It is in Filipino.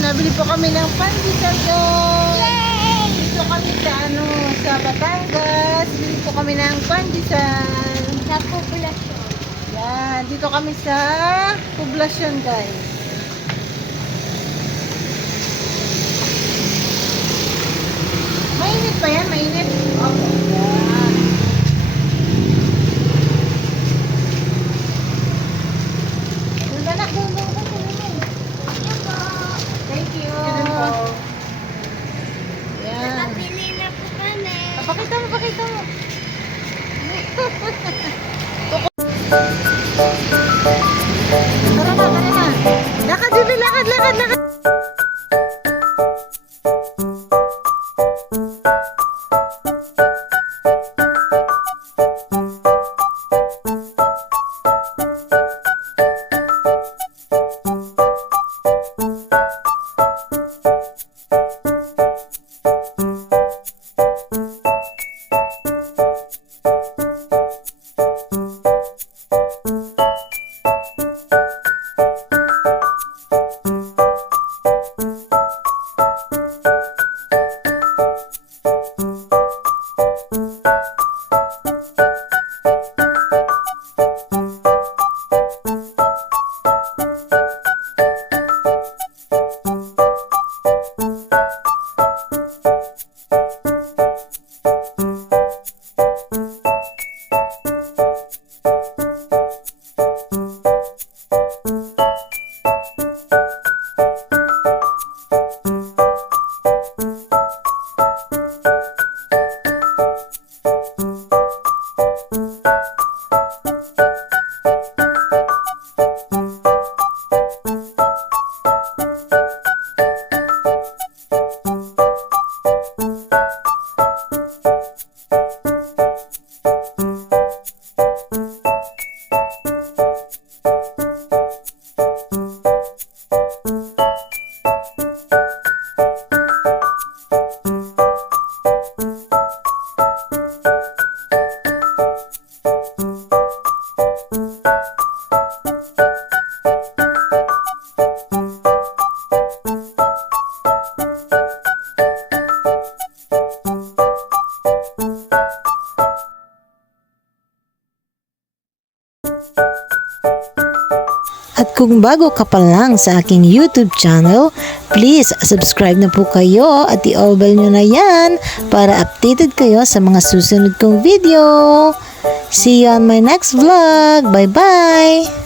nabili po kami ng pandesal guys. Dito kami sa ano, sa Batangas. Bili po kami ng pandesal. Sa populasyon. Yan, dito kami sa poblasyon guys. Mainit pa yan, mainit. Opo. Yan. Doon ka na, doon, doon ka, doon, doon. Thank you. Yan. Nakabili na po kami. Pakita mo, pakita mo. Tara na, tara na. Lakad, Bibi, lakad, lakad, lakad. At kung bago ka pa lang sa aking YouTube channel, please subscribe na po kayo at i-all bell nyo na yan para updated kayo sa mga susunod kong video. See you on my next vlog. Bye-bye!